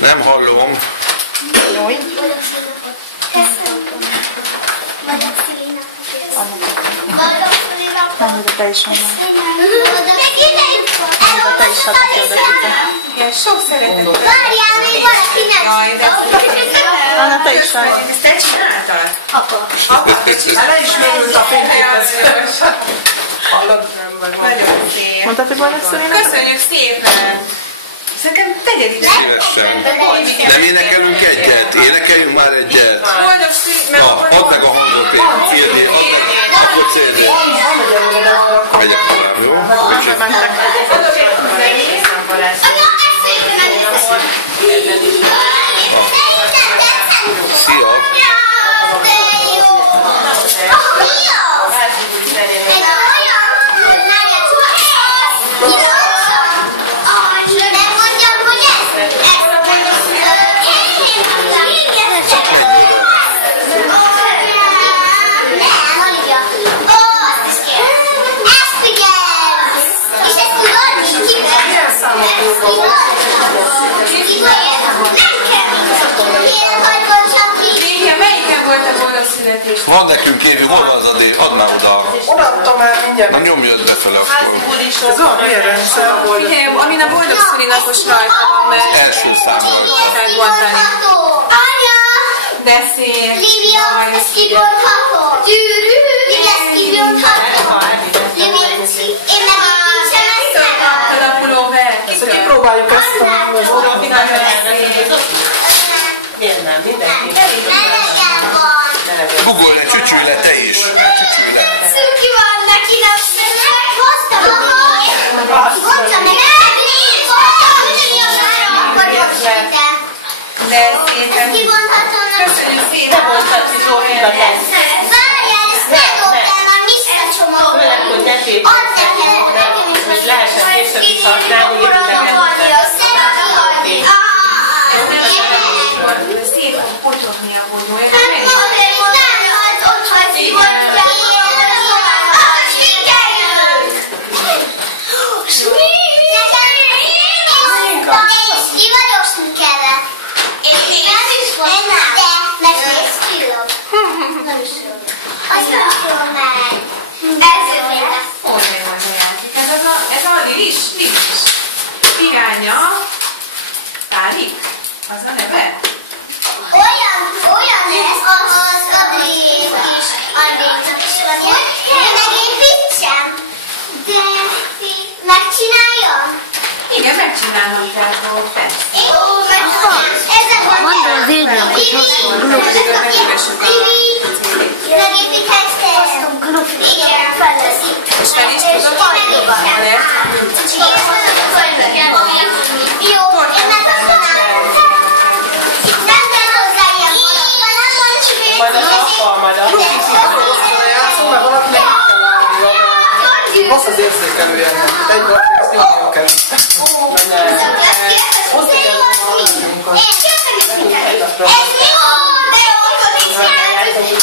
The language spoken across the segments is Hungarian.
Nem hallom. Jó. Anna, de te is mondom. Anna, te is adok oda titeket. Igen, sok szeretet. Várjál, még valakinek! Anna, te is adok. Ezt te csináltad? Apa. Le is merült a fényképezés. Hallod? Nagyon szép. Mondtad, hogy boldog szülinapot? Köszönjük szépen! Szerintem tegyed ide. Szívesen. Nem énekelünk egyet? Énekeljünk már egyet. Boldog szülinapot. Add meg a hangot, írni, add meg, akkor célni. Megyek tovább, jó? Akkor mentek. Szia! Van nekünk Évi, hol van az a dél? Add már oda. Odaadtam el mindjárt. Na nyomjad befele akkor. Ez a milyen rendszer a boldog? Figyelj, amin a boldog szülinapos rajta van, mert Első számmal. megbontani. Anya! De szép. Lívia, ezt kibontható. Gyűrű, ezt kibontható. Lívia, én meg nincsen Kaptad a pulóvert? Ezt kipróbáljuk ezt a Miért nem? Mindenki. Melegem van. Google, csücsülj le te is. Csücsülj le. Szüki van neki, nem hoztam a hoztam meg. De szépen. Kibonthatónak. Köszönjük szépen. Voltak is Zsófika lesz. Várjál, ezt ne dobd el, már visszacsomagolom. Főleg, hogy ne tétszett, hogy lehessen később is használni. Szép fog potyogni a bogyó. Ez a Lilis? Piránya. Tálik? Az a neve? Olyan lesz, az Adrék is, Adréknak is van ilyen. Megépítsem. De megcsináljam? Igen, megcsinálom, tehát volt persze. Jó, megcsinálom. Ezek van. Mondd el végül, hogy hoztunk Megépíthetsz te. Hoztunk glufit. Igen, feleszik. És fel is tudod hagyni? Jó, én megcsinálom. Nem kell hozzá ilyen valami. Majd a nappal, majd a játszom, mert valakinek itt kell állni. Rossz az érzékelője ennek. Egy valaki, ezt nyomnia kell. Ez jó, de jó, hogy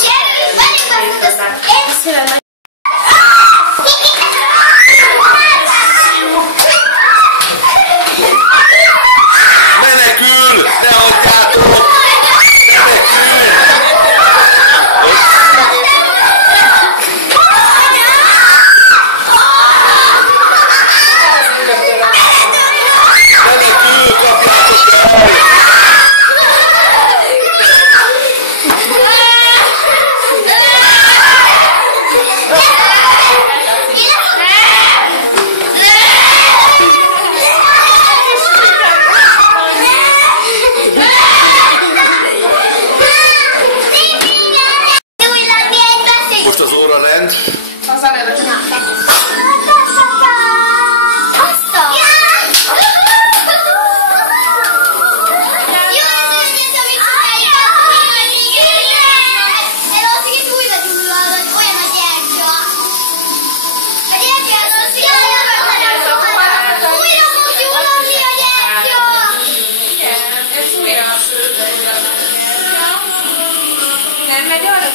gyerünk, velünk beszélsz. Menekül! Ne hagyjátok! Menekül! Menekül! Kapjátok el! Most az óra rend. Az a neve. Nem megy arra,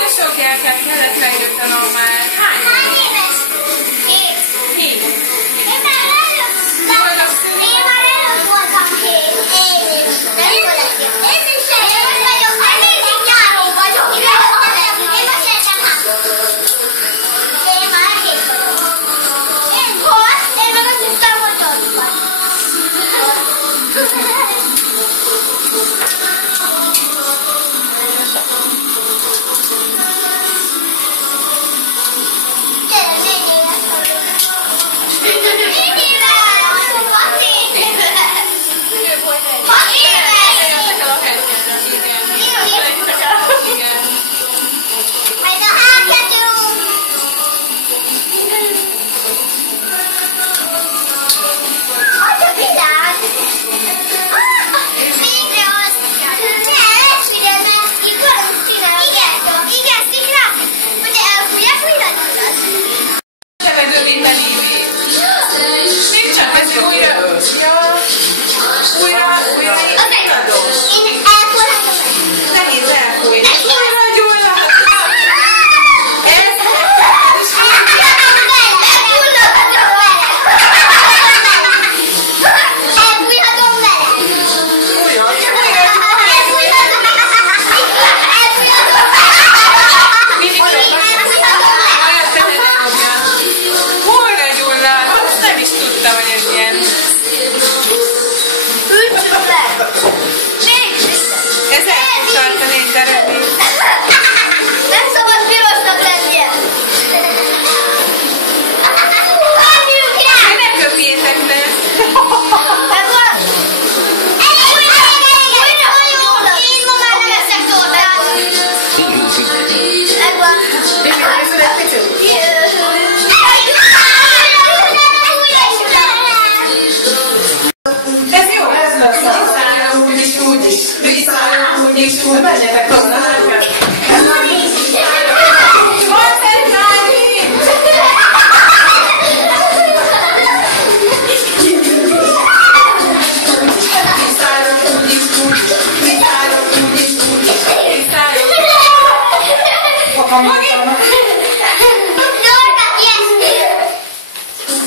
de sok gyereket kellett leírtanom már. Hány? Hány éves? 7. menjetek tovább.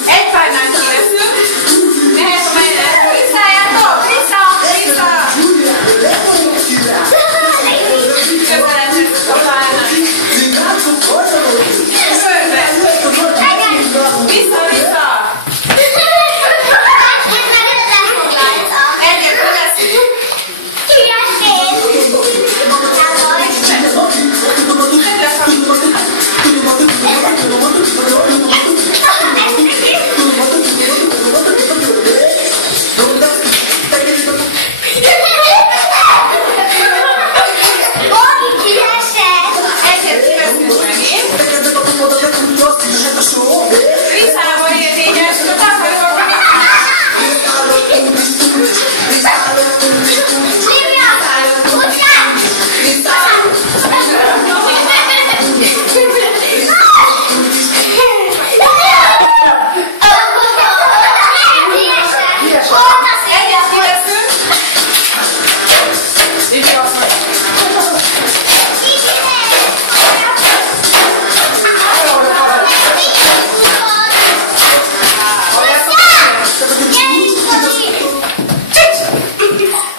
Egy párnán kiveszünk. Mehet a menet. Visszáljátok! Vissza! Vissza! Köszönöm a párnán. Körbe! Vissza! Vissza! Egyet kiveszünk. Visszával érvényes, a takarok. Egyet kiveszünk.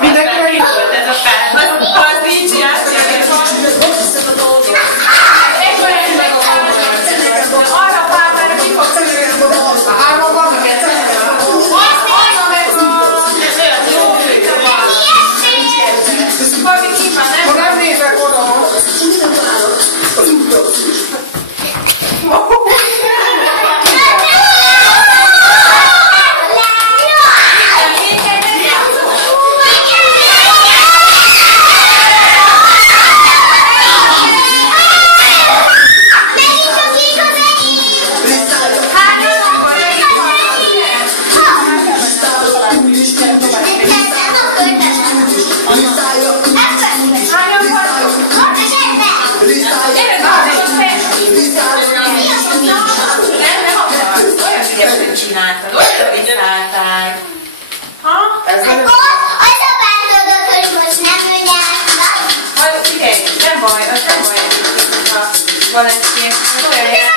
Mindenkinek itt volt ez a fel. Az nincs játszik. Ekkor ez meg a párban. Arra a párban ki fog szülni. A hárman vannak egyszer. Arra meg a... Ez olyan jó főt. Valami ki van, nem? Ha nem nézek oda. Csináltad, olyan visszaálltál. Ha? Az a bántodott, hogy most nem ő nyert. Figyelj, nem baj, az nem baj, ha van egy ilyen, olyan